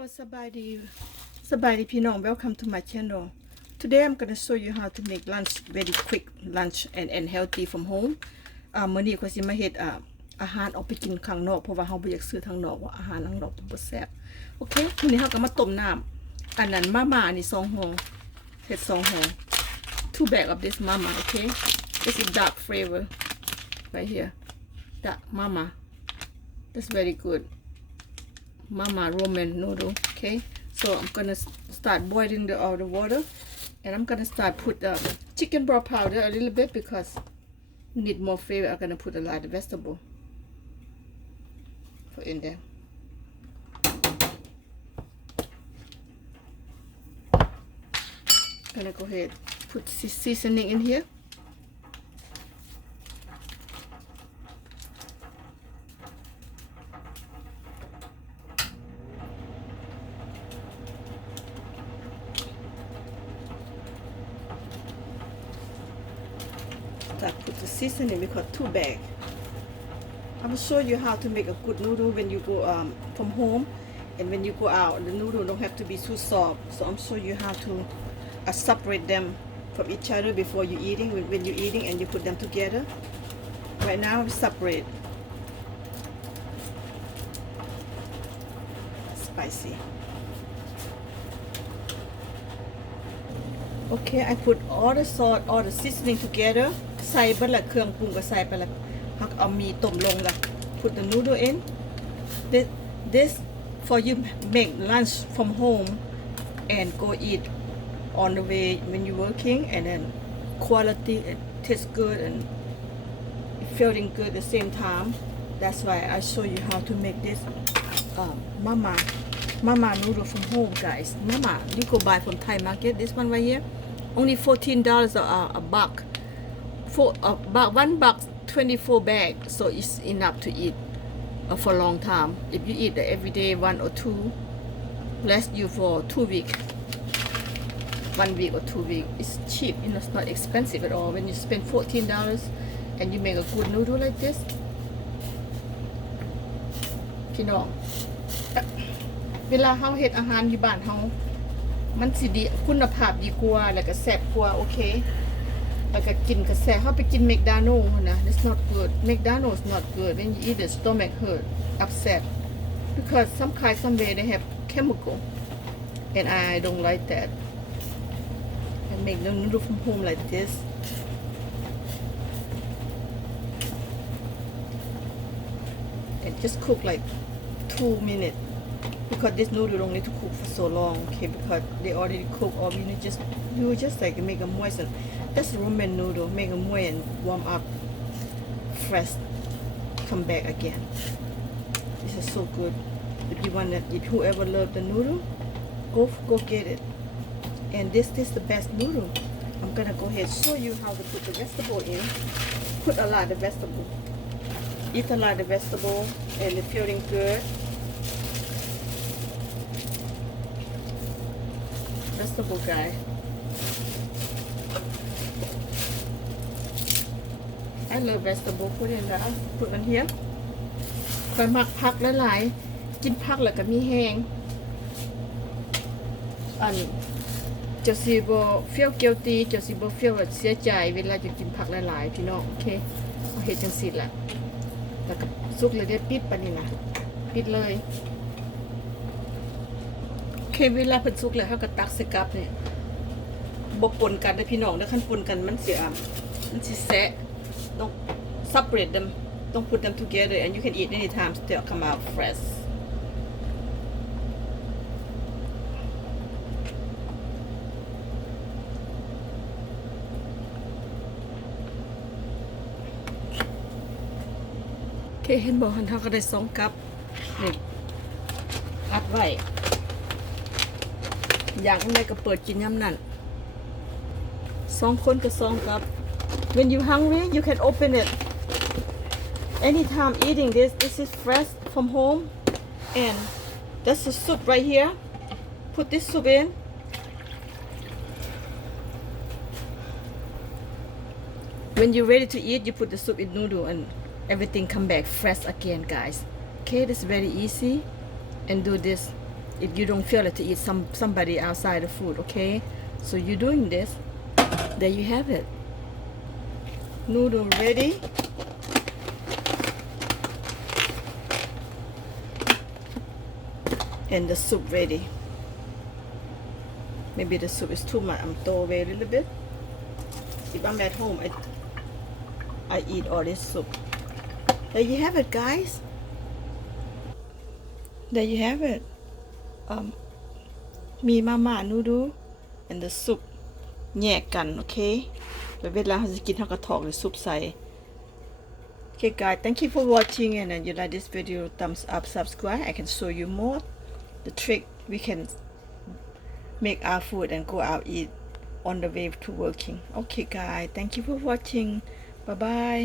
Sabadi Pinong, welcome to my channel. Today I'm gonna show you how to make lunch, very quick lunch and healthy from home. มื้อนี้ก็สิมาเฮ็ดอาหารออกไปกินข้างนอกเพราะว่าเฮาบ่อยากซื้อทางนอกว่าอาหารข้างนอกบ่แซ่บโอเคมื้อนี้เฮาก็มาต้มน้ำอันนั้นมาอันนี้2ห่อเฮ็ด2ห่อ two bag of this mama okay this is dark flavor right here that mama that's very good mama ramen noodle. Okay, so I'm gonna start boiling all the water, and I'm gonna start put the chicken broth powder a little bit because need more flavor. I'm gonna put a lot of vegetable for in there. Gonna go ahead put seasoning in here. Put the seasoning because 2 bag. I'm show you how to make a good noodle when you go from home, and when you go out the noodle don't have to be too soft. So I'm show you how to separate them from each other before you eating. When you're eating and you put them together. Right now separate. Spicy. Okay, I put all the salt, all the seasoning together. ใส่ไปละเครื่องปรุงก็ใส่ไปละหักเอามีต้มลงละ put the noodle in. This for you make lunch from home and go eat on the way when you working, and then quality it tastes good and feeling good at the same time. That's why I show you how to make this mama noodle from home, guys. Mama, you go buy from Thai market. This one right here, only $14 a buck. For about $1 24 bag, so it's enough to eat for a long time. If you eat every day 1 or 2, last you for 2 weeks, 1 week or 2 weeks. It's cheap, you know, it's not expensive at all. When you spend $14 and you make a good noodle like this, พี่น้องเวลาเฮาเฮ็ดอาหารอยู่บ้านเฮามันสิดีคุณภาพดีกว่าแล้วก็แซ่บกว่าโอเคแล้วก็กินกระแสเฮาไปกินแมคโดนัลด์นะ it's not good. McDonald's is not good. When you eat the stomach hurt, upset because some way they have chemical, and I don't like that. I make the noodle from home like this. And just cook like 2 minutes because this noodle don't need to cook for so long. Okay, because they already cook, or you just like make a moisten. That's ramen noodle. Make a moist and warm up, fresh. Come back again. This is so good. If you want to, if whoever love the noodle, go get it. And this is the best noodle. I'm gonna go ahead and show you how to put the vegetable in. Put a lot of vegetable. Eat a lot of vegetable, and it's feeling good. Vegetable guy. I love vegetable. Put in there. Put in here. ค่อยมักผักหลายๆกินผักแล้วก็มีแห้งอันจะสิบ่เฟี้ยวเกียวตีจะสิบ่เฟี้ยวเสียใจเวลาจะกินผักหลายๆพี่น้องโอเคเอาเฮ็ดจังซี่ล่ะแล้วก็สุกเลยได้ปิดปานนี้นะปิดเลยโอเคเวลาเพิ่นสุกแล้วเฮาก็ตักใส่กับนี่บ่ปนกันเด้อพี่น้องเด้อคันปนกันมันสิแซะต้อง separate them, don't put them together, and you can eat anytime still come out fresh. Okay, เห็นบ่หันเฮาก็ได้2กัปนี่อัดไว้อย่างอันใดก็เปิดกินยามนั้น2คนก็2กัปWhen you hungry, you can open it. Anytime eating this is fresh from home, and that's the soup right here. Put this soup in. When you're ready to eat, you put the soup in noodle, and everything come back fresh again, guys. Okay, this is very easy, and do this if you don't feel like to eat somebody outside the food, okay? So you're doing this. There you have it. Noodle ready. And the soup ready. Maybe the soup is too much. I'm throw away a little bit. If I'm at home, I eat all this soup. There you have it, guys. There you have it. Me mama noodle and the soup แยกกัน okay แล้วเวลาเราจะกินเราก็ถอกหรือซุปใส่ okay guys, thank you for watching, and then you like this video, thumbs up, subscribe. I can show you more the trick we can make our food and go out eat on the way to working. Okay guys, thank you for watching. Bye bye.